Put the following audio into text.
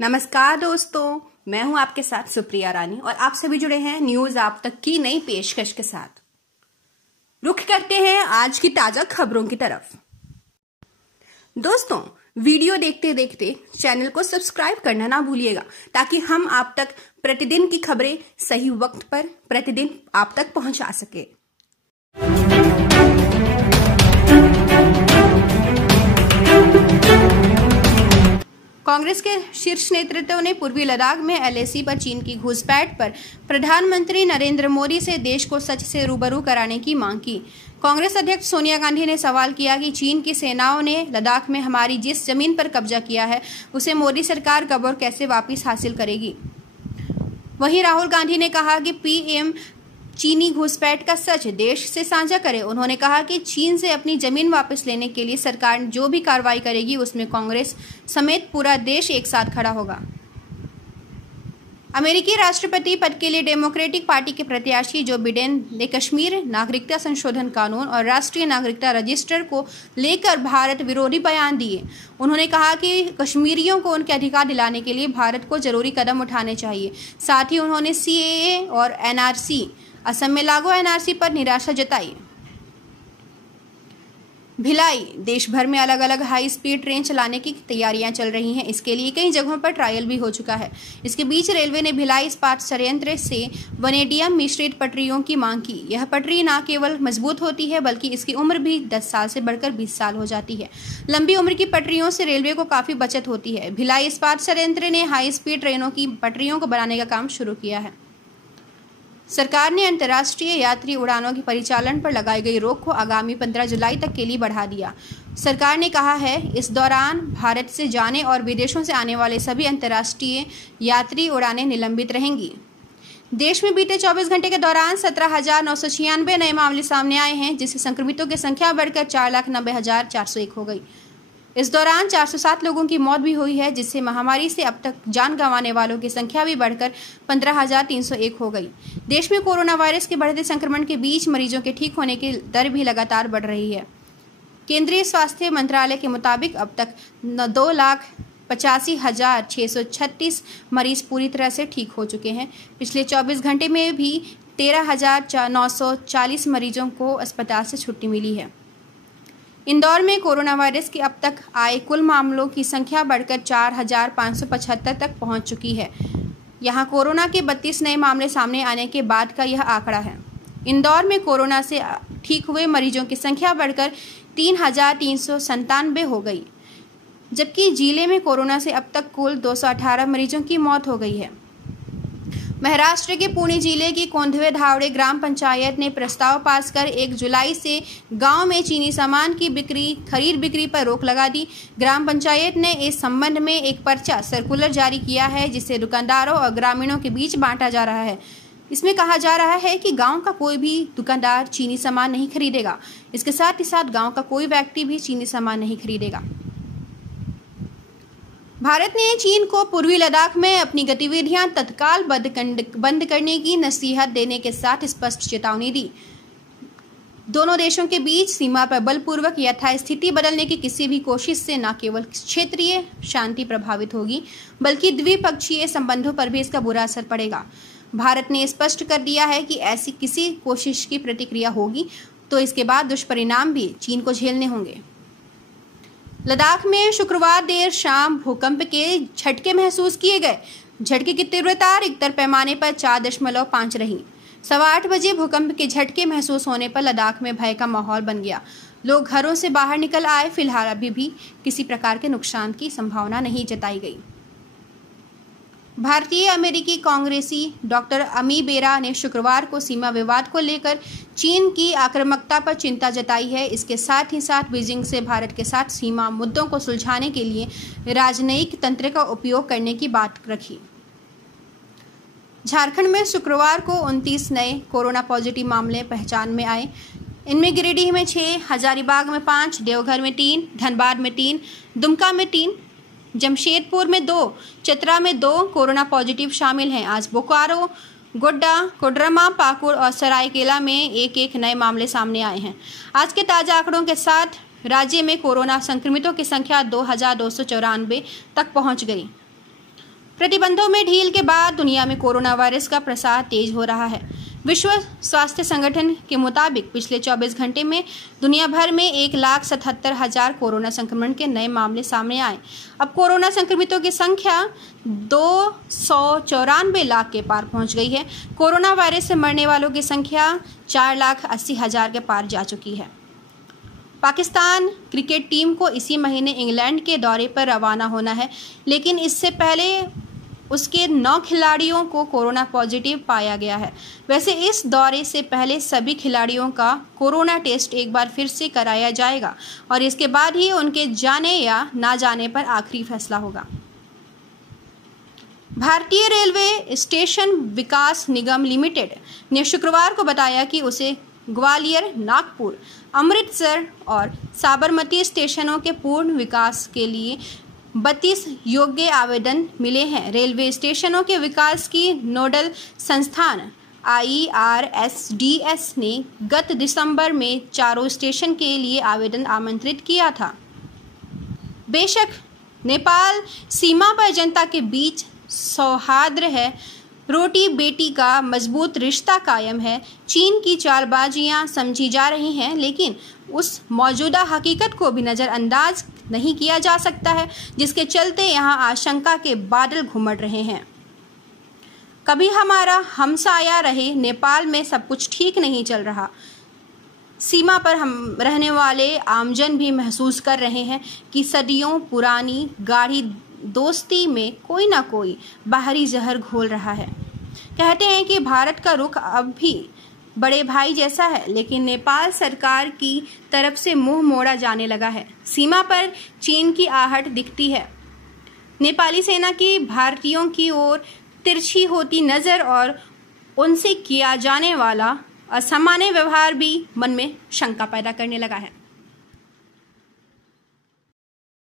नमस्कार दोस्तों, मैं हूं आपके साथ सुप्रिया रानी और आप सभी जुड़े हैं न्यूज आप तक की नई पेशकश के साथ। रुख करते हैं आज की ताजा खबरों की तरफ। दोस्तों, वीडियो देखते देखते चैनल को सब्सक्राइब करना ना भूलिएगा ताकि हम आप तक प्रतिदिन की खबरें सही वक्त पर प्रतिदिन आप तक पहुंचा सके। कांग्रेस के शीर्ष नेतृत्व ने पूर्वी लद्दाख में एलएसी पर चीन की घुसपैठ पर प्रधानमंत्री नरेंद्र मोदी से देश को सच से रूबरू कराने की मांग की। कांग्रेस अध्यक्ष सोनिया गांधी ने सवाल किया कि चीन की सेनाओं ने लद्दाख में हमारी जिस जमीन पर कब्जा किया है उसे मोदी सरकार कब और कैसे वापस हासिल करेगी। वहीं राहुल गांधी ने कहा कि पीएम चीनी घुसपैठ का सच देश से साझा करे। उन्होंने कहा कि चीन से अपनी जमीन वापस लेने के लिए सरकार जो भी कार्रवाई करेगी उसमें कांग्रेस समेत पूरा देश एक साथ खड़ा होगा। अमेरिकी राष्ट्रपति पद के लिए डेमोक्रेटिक पार्टी के प्रत्याशी जो बिडेन ने कश्मीर नागरिकता संशोधन कानून और राष्ट्रीय नागरिकता रजिस्टर को लेकर भारत विरोधी बयान दिए। उन्होंने कहा कि कश्मीरियों को उनके अधिकार दिलाने के लिए भारत को जरूरी कदम उठाने चाहिए। साथ ही उन्होंने सीएए और एनआरसी असम में लागू एनआरसी पर निराशा जताई। भिलाई देश भर में अलग अलग हाई स्पीड ट्रेन चलाने की तैयारियां चल रही हैं। इसके लिए कई जगहों पर ट्रायल भी हो चुका है। इसके बीच रेलवे ने भिलाई इस्पात संयंत्र से वनेडियम मिश्रित पटरियों की मांग की। यह पटरी न केवल मजबूत होती है बल्कि इसकी उम्र भी 10 साल से बढ़कर 20 साल हो जाती है। लंबी उम्र की पटरियों से रेलवे को काफी बचत होती है। भिलाई इस्पात संयंत्र ने हाई स्पीड ट्रेनों की पटरियों को बनाने का काम शुरू किया है। सरकार ने अंतर्राष्ट्रीय यात्री उड़ानों के परिचालन पर लगाई गई रोक को आगामी 15 जुलाई तक के लिए बढ़ा दिया। सरकार ने कहा है इस दौरान भारत से जाने और विदेशों से आने वाले सभी अंतर्राष्ट्रीय यात्री उड़ानें निलंबित रहेंगी। देश में बीते 24 घंटे के दौरान 17,996 नए मामले सामने आए हैं, जिससे संक्रमितों की संख्या बढ़कर 4,90,401 हो गई। इस दौरान 407 लोगों की मौत भी हुई है, जिससे महामारी से अब तक जान गंवाने वालों की संख्या भी बढ़कर 15,301 हो गई। देश में कोरोना वायरस के बढ़ते संक्रमण के बीच मरीजों के ठीक होने की दर भी लगातार बढ़ रही है। केंद्रीय स्वास्थ्य मंत्रालय के मुताबिक अब तक 2,85,636 मरीज पूरी तरह से ठीक हो चुके हैं। पिछले 24 घंटे में भी 13,940 मरीजों को अस्पताल से छुट्टी मिली है। इंदौर में कोरोना वायरस के अब तक आए कुल मामलों की संख्या बढ़कर 4,575 तक पहुंच चुकी है। यहां कोरोना के 32 नए मामले सामने आने के बाद का यह आंकड़ा है। इंदौर में कोरोना से ठीक हुए मरीजों की संख्या बढ़कर 3,397 हो गई, जबकि जिले में कोरोना से अब तक कुल 218 मरीजों की मौत हो गई है। महाराष्ट्र के पुणे जिले की कोंधवे धावड़े ग्राम पंचायत ने प्रस्ताव पास कर 1 जुलाई से गांव में चीनी सामान की खरीद बिक्री पर रोक लगा दी। ग्राम पंचायत ने इस संबंध में एक पर्चा सर्कुलर जारी किया है, जिसे दुकानदारों और ग्रामीणों के बीच बांटा जा रहा है। इसमें कहा जा रहा है कि गांव का कोई भी दुकानदार चीनी सामान नहीं खरीदेगा। इसके साथ ही साथ गाँव का कोई व्यक्ति भी चीनी सामान नहीं खरीदेगा। भारत ने चीन को पूर्वी लद्दाख में अपनी गतिविधियां तत्काल बंद करने की नसीहत देने के साथ स्पष्ट चेतावनी दी। दोनों देशों के बीच सीमा पर बलपूर्वक यथास्थिति बदलने की किसी भी कोशिश से न केवल क्षेत्रीय शांति प्रभावित होगी बल्कि द्विपक्षीय संबंधों पर भी इसका बुरा असर पड़ेगा। भारत ने स्पष्ट कर दिया है कि ऐसी किसी कोशिश की प्रतिक्रिया होगी तो इसके बाद दुष्परिणाम भी चीन को झेलने होंगे। लद्दाख में शुक्रवार देर शाम भूकंप के झटके महसूस किए गए। झटके की तीव्रता रिक्टर पैमाने पर 4.5 रही। 8:15 बजे भूकंप के झटके महसूस होने पर लद्दाख में भय का माहौल बन गया। लोग घरों से बाहर निकल आए। फिलहाल अभी भी किसी प्रकार के नुकसान की संभावना नहीं जताई गई। भारतीय अमेरिकी कांग्रेसी डॉक्टर अमी बेरा ने शुक्रवार को सीमा विवाद को लेकर चीन की आक्रामकता पर चिंता जताई है। इसके साथ ही साथ बीजिंग से भारत के साथ सीमा मुद्दों को सुलझाने के लिए राजनयिक तंत्र का उपयोग करने की बात रखी। झारखंड में शुक्रवार को 29 नए कोरोना पॉजिटिव मामले पहचान में आए। इनमें गिरिडीह में 6, हजारीबाग में 5, देवघर में 3, धनबाद में 3, दुमका में 3, जमशेदपुर में 2, चतरा में 2 कोरोना पॉजिटिव शामिल हैं। आज बोकारो, गोड्डा, कोडरमा, पाकुड़ और सरायकेला में एक नए मामले सामने आए हैं। आज के ताजा आंकड़ों के साथ राज्य में कोरोना संक्रमितों की संख्या 2,294 तक पहुंच गई। प्रतिबंधों में ढील के बाद दुनिया में कोरोना वायरस का प्रसार तेज हो रहा है। विश्व स्वास्थ्य संगठन के मुताबिक पिछले 24 घंटे में दुनिया भर में 1,77,000 कोरोना संक्रमण के नए मामले सामने आए। अब कोरोना संक्रमितों की संख्या 294 लाख के पार पहुंच गई है। कोरोना वायरस से मरने वालों की संख्या 4,80,000 के पार जा चुकी है। पाकिस्तान क्रिकेट टीम को इसी महीने इंग्लैंड के दौरे पर रवाना होना है, लेकिन इससे पहले उसके 9 खिलाड़ियों को कोरोना पॉजिटिव पाया गया है। वैसे इस दौरे से पहले सभी खिलाड़ियों का कोरोना टेस्ट एक बार फिर से कराया जाएगा और इसके बाद ही उनके जाने या ना जाने पर आखिरी फैसला होगा। भारतीय रेलवे स्टेशन विकास निगम लिमिटेड ने शुक्रवार को बताया कि उसे ग्वालियर, नागपुर, अमृतसर और साबरमती स्टेशनों के पूर्ण विकास के लिए 32 योग्य आवेदन मिले हैं। रेलवे स्टेशनों के विकास की नोडल संस्थान IRSDS ने गत दिसंबर में चारों स्टेशन के लिए आवेदन आमंत्रित किया था। बेशक नेपाल सीमा पर जनता के बीच सौहार्द है, रोटी बेटी का मजबूत रिश्ता कायम है, चीन की चालबाजियां समझी जा रही हैं, लेकिन उस मौजूदा हकीकत को भी नज़रअंदाज नहीं किया जा सकता है, जिसके चलते यहाँ आशंका के बादल घुमड़ रहे हैं। कभी हमारा हमसाया रहे नेपाल में सब कुछ ठीक नहीं चल रहा। सीमा पर हम रहने वाले आमजन भी महसूस कर रहे हैं कि सदियों पुरानी गाढ़ी दोस्ती में कोई ना कोई बाहरी जहर घोल रहा है। कहते हैं कि भारत का रुख अब भी बड़े भाई जैसा है, लेकिन नेपाल सरकार की तरफ से मुंह मोड़ा जाने लगा है। सीमा पर चीन की आहट दिखती है। नेपाली सेना की भारतीयों की ओर तिरछी होती नज़र और उनसे किया जाने वाला असामान्य व्यवहार भी मन में शंका पैदा करने लगा है।